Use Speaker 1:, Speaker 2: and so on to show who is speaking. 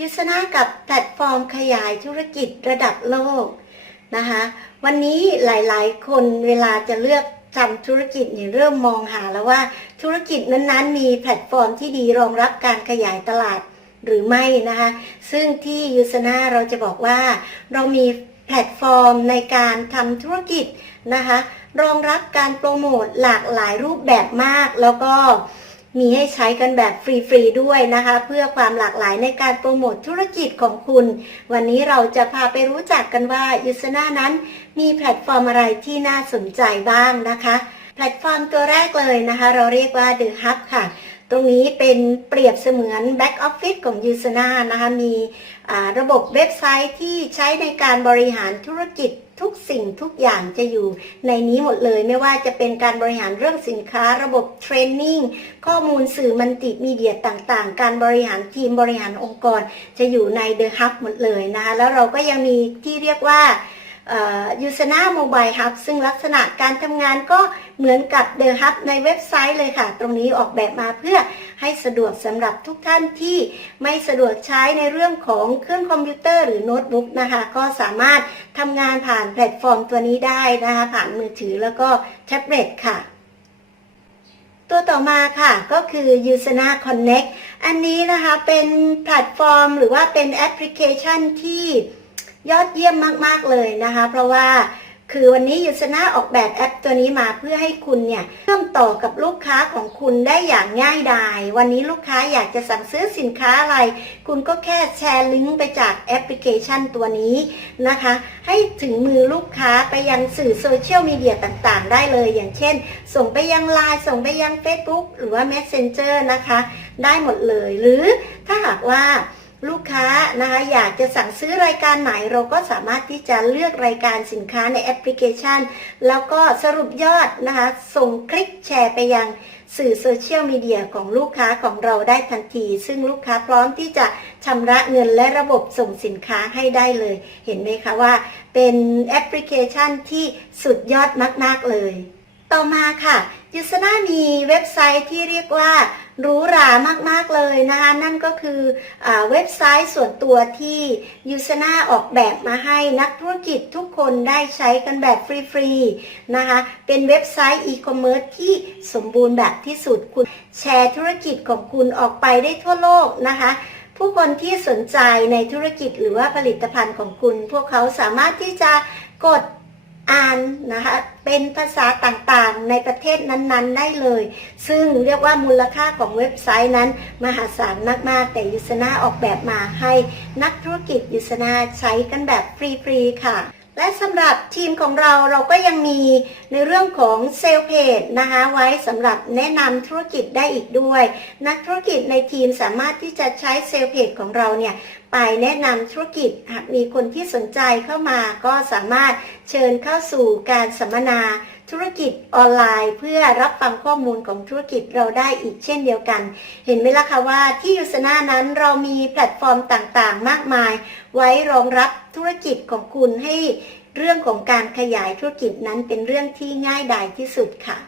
Speaker 1: ยุสนากับแพลตฟอร์มขยายธุรกิจระดับโลกนะคะวันนี้หลายๆ คนเวลาจะเลือกทำธุรกิจเนี่ยเริ่มมองหาแล้วว่าธุรกิจนั้นๆ มีแพลตฟอร์มที่ดีรองรับการขยายตลาดหรือไม่นะคะซึ่งที่ยุสนาเราจะบอกว่า เรามีแพลตฟอร์มในการทำธุรกิจนะคะรองรับการโปรโมทหลากหลายรูปแบบมากแล้วก็ มีให้ใช้กันแบบฟรีๆด้วยนะคะ เพื่อความหลากหลายในการโปรโมทธุรกิจของคุณ วันนี้เราจะพาไปรู้จักกันว่ายูสนานั้น มีแพลตฟอร์มอะไรที่น่าสนใจบ้างนะคะ แพลตฟอร์มตัวแรกเลยนะคะ เราเรียกว่า The Hub ค่ะ ตรงนี้เป็นเปรียบเสมือน Back Office ของ u s a n a นะคะมีระบบเว็บไซต์ที่ใช้ในการบริหารธุรกิจทุกสิ่งทุกอย่างจะอยู่ในนี้หมดเลย ไม่ว่าจะเป็นการบริหารเรื่องสินค้า ระบบเทรนนิ่งข้อมูลสื่อมัลติมีเดียต่างๆ การบริหารทีมบริหารองค์กร จะอยู่ใน The Hub หมดเลยนะคะแล้วเราก็ยังมีที่เรียกว่า ยูซนาโมบายฮับซึ่งลักษณะการทำงานก็เหมือนกับ The Hub ในเว็บไซต์เลยค่ะ ตรงนี้ออกแบบมาเพื่อให้สะดวกสำหรับทุกท่านที่ไม่สะดวกใช้ในเรื่องของเครื่องคอมพิวเตอร์หรือโน้ตบุ๊กนะคะ ก็สามารถทำงานผ่านแพลตฟอร์มตัวนี้ได้นะคะ ผ่านมือถือแล้วก็แท็บเล็ตค่ะตัวต่อมาค่ะก็คือ u s a n a Connect อันนี้นะคะเป็นแพลตฟอร์มหรือว่าเป็นแอปพลิเคชันที่ ยอดเยี่ยมมากๆเลยนะคะ เพราะว่าคือวันนี้ยูสนาออกแบบแอปตัวนี้มาเพื่อให้คุณเนี่ยเชื่อมต่อกับลูกค้าของคุณได้อย่างง่ายดาย วันนี้ลูกค้าอยากจะสั่งซื้อสินค้าอะไร คุณก็แค่แชร์ลิงก์ไปจากแอปพลิเคชันตัวนี้นะคะ ให้ถึงมือลูกค้าไปยังสื่อโซเชียลมีเดียต่างๆ ได้เลย อย่างเช่น ส่งไปยังไลน์ส่งไปยัง Facebook หรือว่า Messenger นะคะ ได้หมดเลย หรือถ้าหากว่า ลูกค้านะคะอยากจะสั่งซื้อรายการไหนเราก็สามารถที่จะเลือกรายการสินค้าในแอปพลิเคชัน แล้วก็สรุปยอดนะคะ ส่งคลิกแชร์ไปยังสื่อโซเชียลมีเดียของลูกค้าของเราได้ทันที ซึ่งลูกค้าพร้อมที่จะชำระเงินและระบบส่งสินค้าให้ได้เลย เห็นไหมคะว่า เป็นแอปพลิเคชันที่สุดยอดมาก ๆ เลย ต่อมาค่ะยูสนามีเว็บไซต์ที่เรียกว่า หรูหรามากๆเลยนะคะนั่นก็คืออเว็บไซต์ส่วนตัวที่ยูสนาออกแบบมาให้นักธุรกิจทุกคนได้ใช้กันแบบฟรีๆนะคะเป็นเว็บไซต์อีคอมเมิร์ซที่สมบูรณ์แบบที่สุดคุณแชร์ธุรกิจของคุณออกไปได้ทั่วโลกนะคะผู้คนที่สนใจในธุรกิจหรือว่าผลิตภัณฑ์ของคุณ พวกเขาสามารถที่จะกด อ่านนะคะเป็นภาษาต่างๆ ในประเทศนั้นๆ ได้เลย ซึ่งเรียกว่ามูลค่าของเว็บไซต์นั้น มหาศาลมากๆ แต่ยุสนาออกแบบมาให้นักธุรกิจยุสนาใช้กันแบบฟรี ๆ ค่ะ และสำหรับทีมของเราเราก็ยังมีในเรื่องของเซลเพจนะคะไว้สำหรับแนะนำธุรกิจได้อีกด้วย นักธุรกิจในทีมสามารถที่จะใช้เซลเพจของเราเนี่ยไปแนะนำธุรกิจหากมีคนที่สนใจเข้ามาก็สามารถเชิญเข้าสู่การสัมมนา ธุรกิจออนไลน์เพื่อรับฟังข้อมูลของธุรกิจเราได้อีกเช่นเดียวกัน เห็นไหมล่ะคะว่าที่ยูสนานั้นเรามีแพลตฟอร์มต่างๆ มากมาย ไว้รองรับธุรกิจของคุณให้เรื่องของการขยายธุรกิจนั้นเป็นเรื่องที่ง่ายดายที่สุดค่ะ